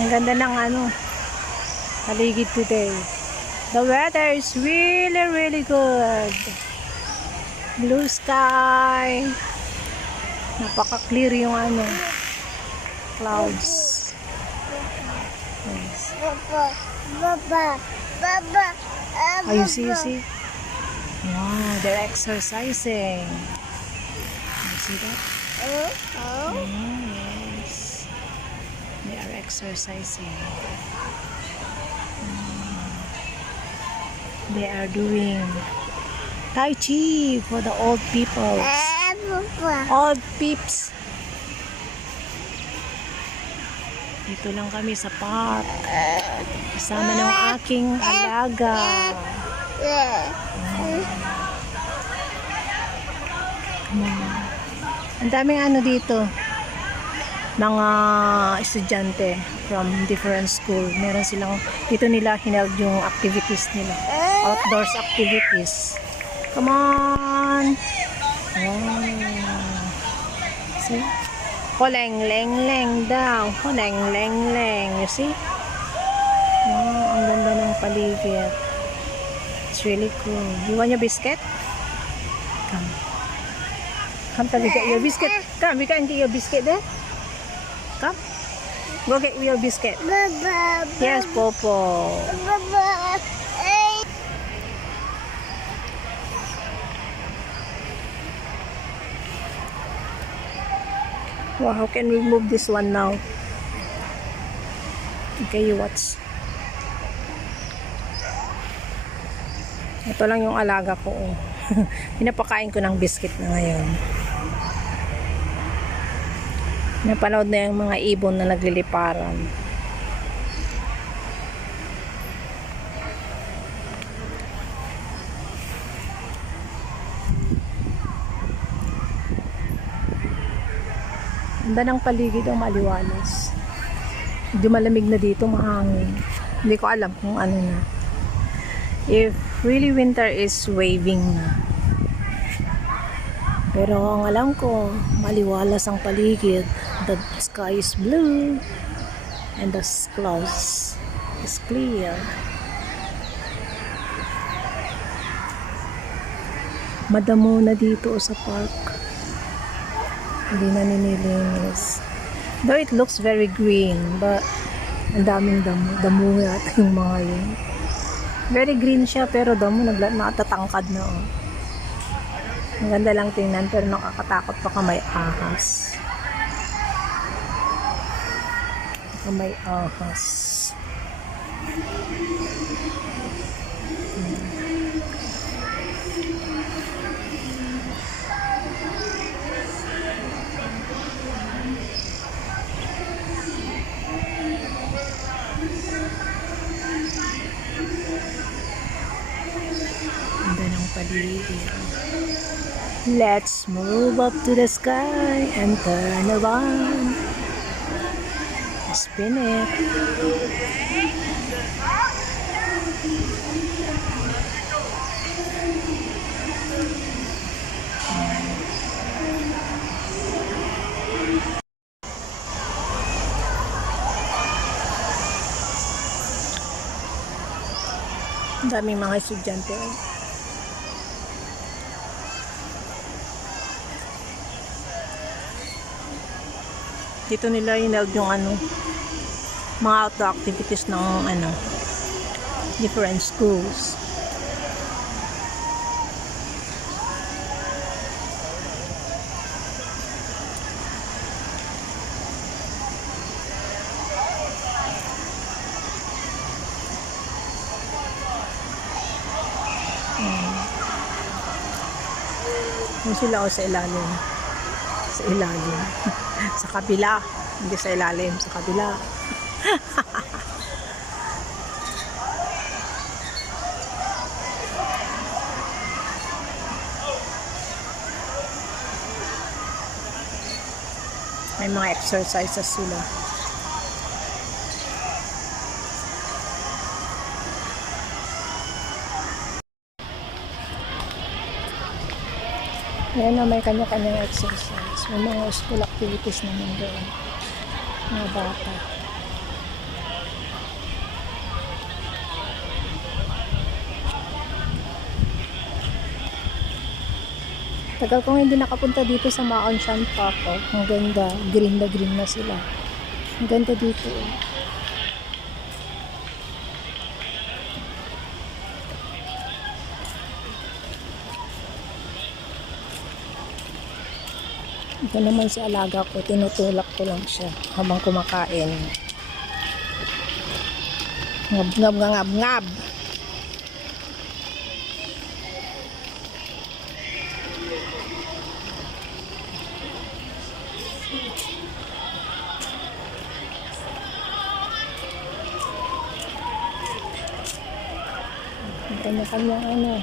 Ang ganda ng paligid today. The weather is really, really good. Blue sky. Napaka-clear yung clouds. Yes. Oh, you see? Wow, they're exercising. You see that? Oh, yes. They are exercising. They are doing Tai Chi for the old people. Old peeps. Dito lang kami sa park. Kasama ng aking alaga. Ang daming dito. Mga estudyante from different school. Meron silang, dito nila hineld yung activities nila. Outdoors activities. Come on! Wow. See? Holeng-leng-leng daw. Holeng-leng-leng. You see? Wow, ang ganda ng paligid. It's really cool. You want your biscuit? Come. Come, we get your biscuit. Come, we can get your biscuit there. Come. Go get your biscuit. Yes, Popo. Wow, how can we move this one now? Okay, you watch. Ito lang yung alaga ko. Pinapakain ko ng biscuit na ngayon. Napanood na yung mga ibon na nagliliparan. Ganda ng paligid ang maliwalas. Hindi malamig na dito, mahangin. Hindi ko alam kung ano na. If really winter is waving na. Pero ang alam ko, maliwalas ang paligid. The sky is blue and the clouds is clear. Madamo na dito sa park. Hindi na nililinis. Though it looks very green, but ang daming damo. Damo yata yung mga yun. Very green siya, pero damo nakatatangkad na. Oh. Ang ganda lang tingnan, pero nakakatakot pa may ahas. May ahas. Ganda ng paligid. Let's move up to the sky and turn around. Spin it. Ang daming mga estudyante. Dito nila hineld yung mga outdoor activities ng different schools. Yung sila sa ilalim. Sa ilalim. Sa kabila. Hindi sa ilalim. Sa kabila. May mga exercises sila. Ayan na, may kanya-kanyang exercise. May mga school activities naman doon. Mga bata. Tagal kong hindi nakapunta dito sa Maonshan Park. Oh. Ang ganda. Green na sila. Ang ganda dito. Oh. Ito naman si alaga ko. Tinutulak ko lang siya habang kumakain. Ngab, ngab, ngab, ngab. Kanya-kanyang ano,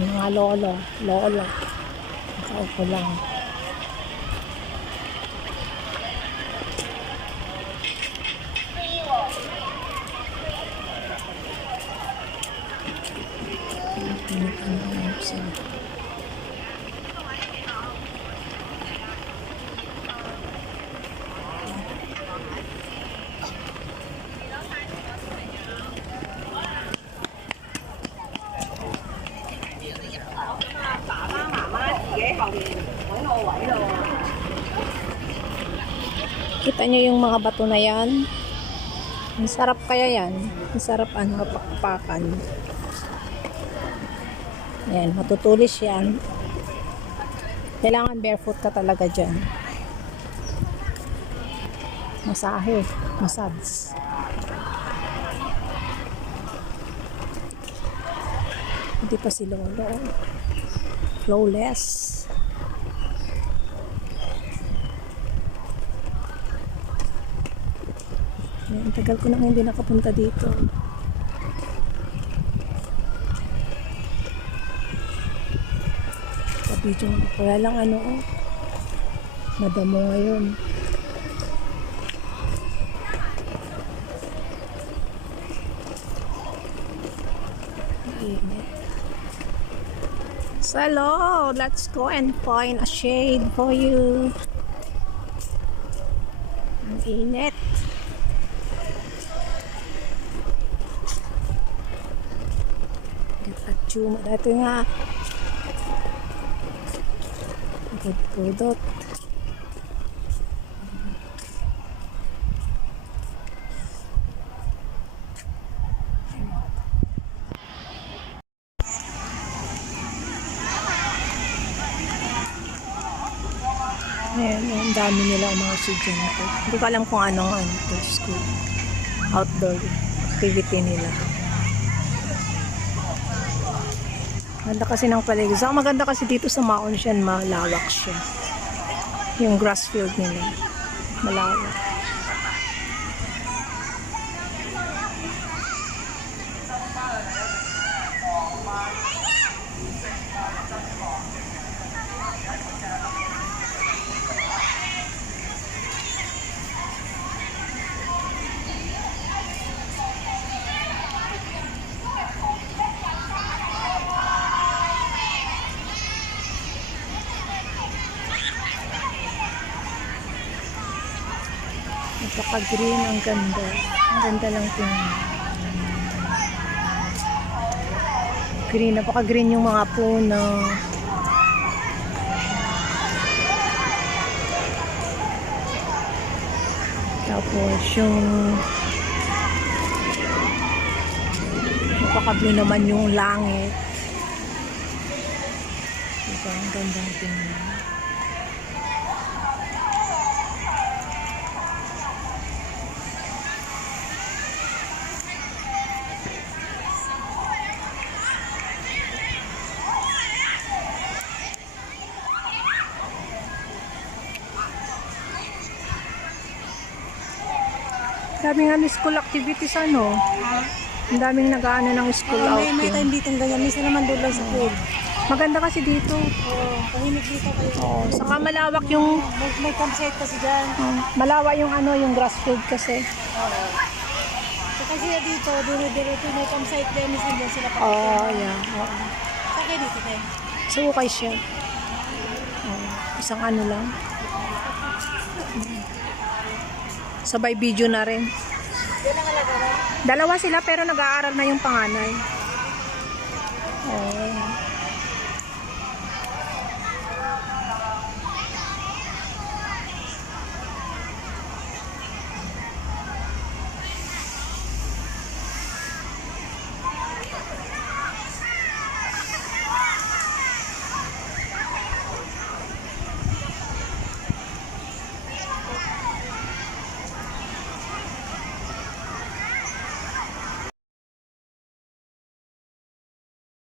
mga lola, nakaupo lang. Kanya-kanyang sila. Kita nyo yung mga bato na yan? Ang sarap kaya yan. Ang sarap pakpakan. Yan, matutulis yan. Kailangan barefoot ka talaga dyan. Massage. Hindi pa si Lolo. Flawless. Ayan, tagal ko nang hindi nakapunta dito. Video, wala lang ano, madamo ngayon. So, hello, let's go and find a shade for you. Ang init. At dati nga pudot. Ayan, ang dami nila ang mga estudyante. Hindi ko alam kung anong school. Outdoor activity nila. Ganda kasi ng paligid. Saka maganda kasi dito sa Maonshan, malawak siya. Yung grass field nila. Malawak. Napaka-green, ang ganda. Ang ganda lang tingnan. Green, napaka-green yung mga puno. Tapos yung napaka-blue naman yung langit. Diba, ang gandang tingnan. Daming school activities ano. Ang daming nag-aano ng school outing. May time dito ganyan. Minsan naman doon lang sa pool. Maganda kasi dito. Oo, tahimik dito kayo. Oo, saka malawak yung May campsite kasi dyan. malawak yung ano, yung grass field kasi. Oo. So kasi dito, dito may campsite din. Minsan dyan sila Oh, yeah. Oo. Saan kayo dito tayo? So, okay siya. Isang ano lang. Sabay video na rin. Yan ang alaga rin. Dalawa sila pero nag-aaral na yung panganay. Oh.